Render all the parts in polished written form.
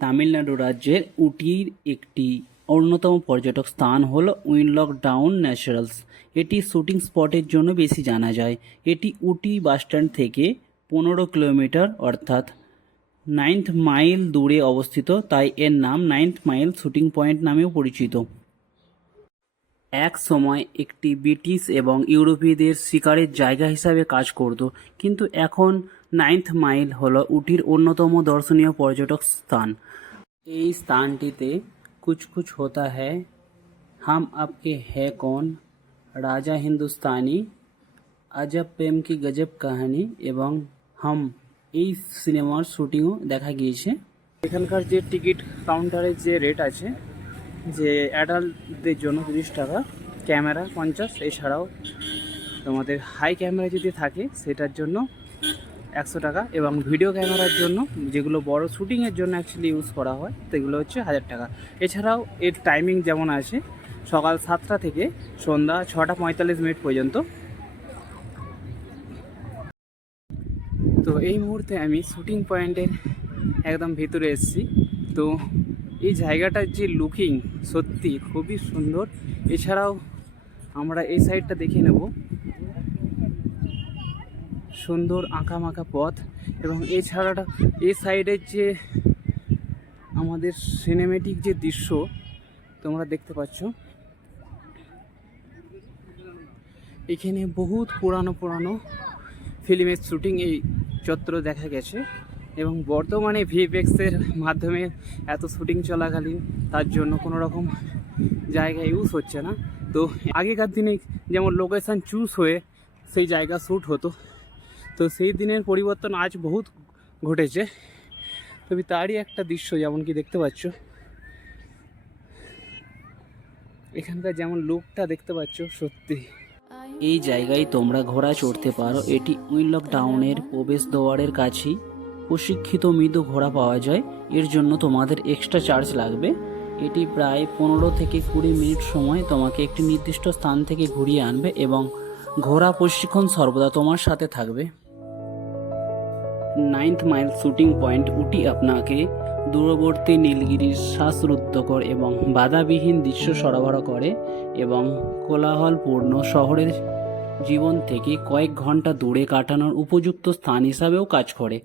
তামিলনাড়ু রাজ্যের উটির একটি অন্যতম পর্যটক স্থান হলো উইনলক ডাউন ন্যাচারালস। এটি শুটিং স্পটের জন্য বেশি জানা যায়। এটি উটি বাসস্ট্যান্ড থেকে 15 কিলোমিটার অর্থাৎ 9th মাইল দূরে অবস্থিত, তাই এর নাম 9th মাইল শুটিং পয়েন্ট নামেও পরিচিত। এক সময় একটি ব্রিটিশ এবং ইউরোপীয়দের শিকারের জায়গা হিসাবে কাজ করত, কিন্তু এখন 9th মাইল হলো উটির অন্যতম দর্শনীয় পর্যটক স্থান। এই স্থানটিতে কুছ কুছ হোতা হ্যায়, হাম আপকে হ্যায় কৌন, রাজা হিন্দুস্তানি, আজব প্রেম কি গজব কাহানি এবং হাম এই সিনেমার শুটিংও দেখা গিয়েছে। এখানকার যে টিকিট কাউন্টারের যে রেট আছে, যে অ্যাডাল্টদের জন্য 30 টাকা, ক্যামেরা 50, এছাড়াও তোমাদের হাই ক্যামেরা যদি থাকে সেটার জন্য 100 টাকা, এবং ভিডিও ক্যামেরার জন্য যেগুলো বড় শ্যুটিংয়ের জন্য অ্যাকচুয়ালি ইউজ করা হয় সেগুলো হচ্ছে 1000 টাকা। এছাড়াও এর টাইমিং যেমন আছে সকাল 7টা থেকে সন্ধ্যা 6:45 পর্যন্ত। তো এই মুহূর্তে আমি শ্যুটিং পয়েন্টের একদম ভিতরে এসেছি। তো এই জায়গাটার যে লুকিং সত্যি খুবই সুন্দর। এছাড়াও আমরা এই সাইডটা দেখে নেব, সুন্দর আঁকামাঁকা পথ, এবং এছাড়াটা এই সাইডের যে আমাদের সিনেমেটিক যে দৃশ্য তোমরা দেখতে পাচ্ছ, এখানে বহুত পুরানো ফিল্মের শ্যুটিং এই চত্বরে দেখা গেছে, এবং বর্তমানে ভিএফএক্সের মাধ্যমে এত শ্যুটিং চলাকালীন তার জন্য কোনো রকম জায়গা ইউজ হচ্ছে না। তো আগেকার দিনে যেমন লোকেশান চুজ হয়ে সেই জায়গা শ্যুট হতো, তো সেই দিনের পরিবর্তন আজ বহুত ঘটেছে। তবে তারই একটা দৃশ্য যেমন কি দেখতে পাচ্ছ, এখানকার যেমন লুকটা দেখতে পাচ্ছ, সত্যি এই জায়গায় তোমরা ঘোড়া চড়তে পারো। এটি উইনলক ডাউনের প্রবেশ দ্বারের কাছেই। প্রশিক্ষিত মৃদু ঘোড়া পাওয়া যায়, এর জন্য তোমাদের এক্সট্রা চার্জ লাগবে। এটি প্রায় 15 থেকে 20 মিনিট সময় তোমাকে একটি নির্দিষ্ট স্থান থেকে ঘুরিয়ে আনবে, এবং ঘোড়া প্রশিক্ষণ সর্বদা তোমার সাথে থাকবে। 9th মাইল শুটিং পয়েন্ট উটি আপনাকে দূরবর্তী নীলগিরির শ্বাসরুদ্ধকর এবং বাধাবিহীন দৃশ্য সরবরাহ করে, এবং কোলাহলপূর্ণ শহরের জীবন থেকে কয়েক ঘন্টা দূরে কাটানোর উপযুক্ত স্থান হিসাবেও কাজ করে।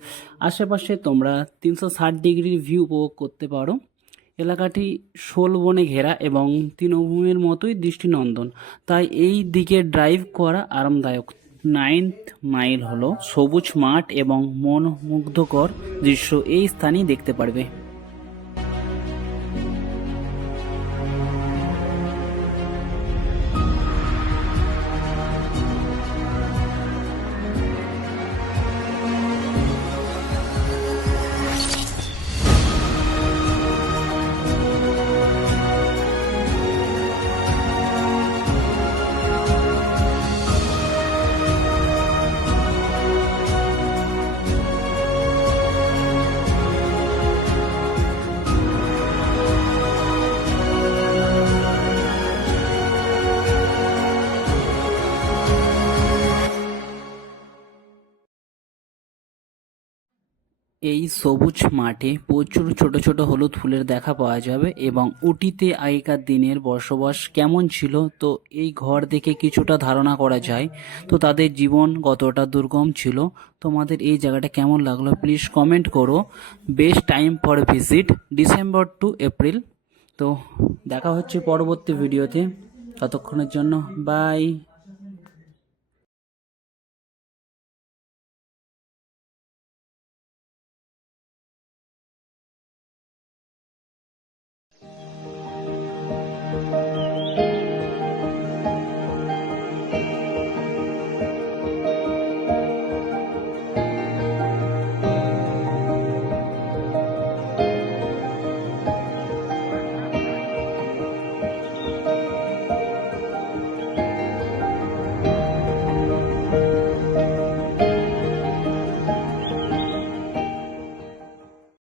আশেপাশে তোমরা 360 ডিগ্রির ভিউ উপভোগ করতে পারো। এলাকাটি শোল বনে ঘেরা এবং তৃণভূমির মতোই দৃষ্টিনন্দন, তাই এই দিকে ড্রাইভ করা আরামদায়ক। 9th মাইল হলো সবুজ মাঠ এবং মনোমুগ্ধকর দৃশ্য এই স্থানেই দেখতে পারবে। এই সবুজ মাঠে প্রচুর ছোট ছোট হলুদ ফুলের দেখা পাওয়া যাবে, এবং উটিতে আগেকার দিনের বসবাস কেমন ছিল তো এই ঘর দেখে কিছুটা ধারণা করা যায়। তো তাদের জীবন কতটা দুর্গম ছিল। তোমাদের এই জায়গাটা কেমন লাগলো প্লিজ কমেন্ট করো। Best time for visit December to April. তো দেখা হচ্ছে পরবর্তী ভিডিওতে, ততক্ষণের জন্য বাই।